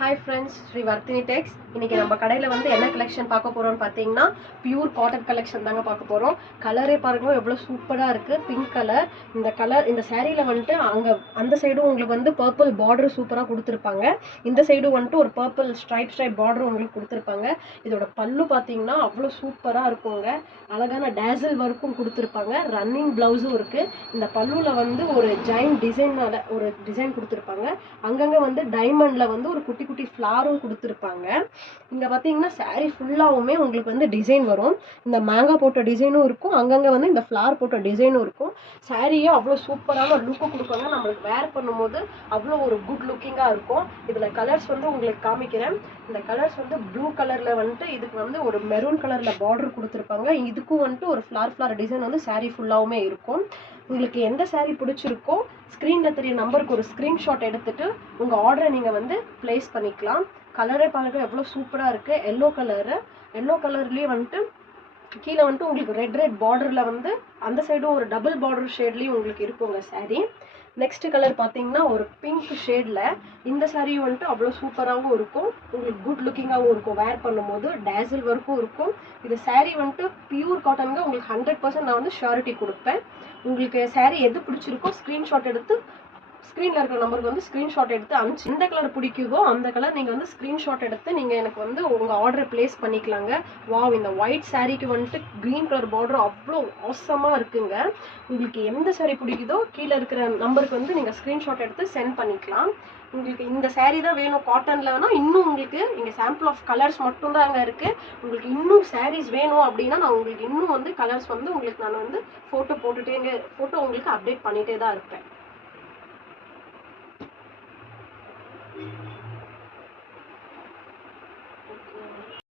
Hi friends, Sri Vartini Tex. இன்னைக்கு நம்ம கடையில வந்து என்ன கலெக்ஷன் பார்க்க போறோம்னு பாத்தீங்கன்னா பியூர் காட்டன் கலெக்ஷன் தாங்க பார்க்க போறோம். கலரே பாருங்க எவ்வளவு சூப்பரா இருக்கு. Pink colour. இந்த சாரீல வந்துட்டு அந்த சைடும் உங்களுக்கு வந்து பர்பிள் பார்டர் சூப்பரா கொடுத்திருப்பாங்க. இந்த சைடும் வந்துட்டு ஒரு பர்பிள் ஸ்ட்ரைப் பார்டர் உங்களுக்கு கொடுத்திருப்பாங்க. இதோட பல்லு பாத்தீங்கன்னா அவ்வளவு சூப்பரா இருக்குங்க. அழகான டேசல் ஒர்க்கும் கொடுத்திருப்பாங்க. ரன்னிங் பிளவுஸும் இருக்கு. இந்த பல்லுல வந்து ஒரு ஜெயின் டிசைன் கொடுத்திருப்பாங்க. அங்கங்க வந்து டைமண்ட்ல வந்து ஒரு குட்டி குட்டி ஃப்ளாரும் கொடுத்திருப்பாங்க. இங்க பாத்தீங்கன்னா saree ஃபுல்லாவுமே உங்களுக்கு வந்து டிசைன் வரும். இந்த மாங்கா போட்ட டிசைனும் இருக்கும். அங்கங்க வந்து இந்த ஃப்ளார் போட்ட டிசைனும் இருக்கும். சாரியும் அவ்வளவு சூப்பரான லுக் கொடுப்பாங்க. நம்மளுக்கு வேர் பண்ணும்போது அவ்வளவு ஒரு குட் லுக்கிங்கா இருக்கும். இதுல கலர்ஸ் வந்து உங்களுக்கு காமிக்கிறேன். இந்த கலர்ஸ் வந்து ப்ளூ கலர்ல வந்துட்டு இதுக்கு வந்து ஒரு மெரூன் கலர்ல பார்டர் கொடுத்திருப்பாங்க. இதுக்கும் வந்துட்டு ஒரு ஃப்ளார் டிசைன் வந்து saree ஃபுல்லாவுமே இருக்கும். உங்களுக்கு எந்த saree பிடிச்சிருக்கோ ஸ்க்ரீன்ல தெரிய நம்பருக்கு ஒரு ஸ்கிரீன்ஷாட் எடுத்துட்டு உங்க ஆர்டரை நீங்க வந்து பிளேஸ் பண்ணிக்கலாம். கலரே பாருங்க எவ்வளவு சூப்பரா இருக்கு. எல்லோ கலர்லயே வந்துட்டு கீழே வந்துட்டு உங்களுக்கு ரெட் பார்டர்ல வந்து அந்த சைடும் ஒரு டபுள் பார்டர் ஷேட்லயும் உங்களுக்கு இருக்குங்க saree. நெக்ஸ்ட் கலர் பாத்தீங்கன்னா ஒரு பிங்க் ஷேட்ல இந்த saree வந்துட்டு அவ்வளவு சூப்பராகவும் இருக்கும். உங்களுக்கு குட் லுக்கிங்காகவும் இருக்கும். வேர் பண்ணும்போது டேசல் ஒர்க்கும் இருக்கும். இது saree வந்துட்டு பியூர் காட்டனுங்க. உங்களுக்கு 100% நான் வந்து ஷூரிட்டி கொடுப்பேன். உங்களுக்கு saree எது பிடிச்சிருக்கோ ஸ்கிரீன்ஷாட் எடுத்து ஸ்க்ரீன்ல இருக்கிற நம்பருக்கு வந்து ஸ்க்ரீன்ஷாட் எடுத்து அனுப்பிச்சு எந்த கலர் பிடிக்குதோ அந்த கலர் நீங்கள் வந்து ஸ்க்ரீன்ஷாட் எடுத்து நீங்கள் எனக்கு வந்து உங்கள் ஆர்டரை பிளேஸ் பண்ணிக்கலாங்க. வாவ், இந்த ஒயிட் சாரீக்கு வந்துட்டு க்ரீன் கலர் பார்டர் அவ்வளோ ஆசமாக இருக்குங்க. உங்களுக்கு எந்த சாரீ பிடிக்குதோ கீழே இருக்கிற நம்பருக்கு வந்து நீங்கள் ஸ்க்ரீன்ஷாட் எடுத்து சென்ட் பண்ணிக்கலாம். உங்களுக்கு இந்த saree தான் வேணும் காட்டன்லனா இன்னும் உங்களுக்கு இங்கே சாம்பிள் ஆஃப் கலர்ஸ் மட்டும் தான் அங்கே இருக்குது. உங்களுக்கு இன்னும் sarees வேணும் அப்படின்னா நான் உங்களுக்கு இன்னும் வந்து கலர்ஸ் வந்து உங்களுக்கு நான் வந்து ஃபோட்டோ உங்களுக்கு அப்டேட் பண்ணிகிட்டே தான் இருப்பேன்.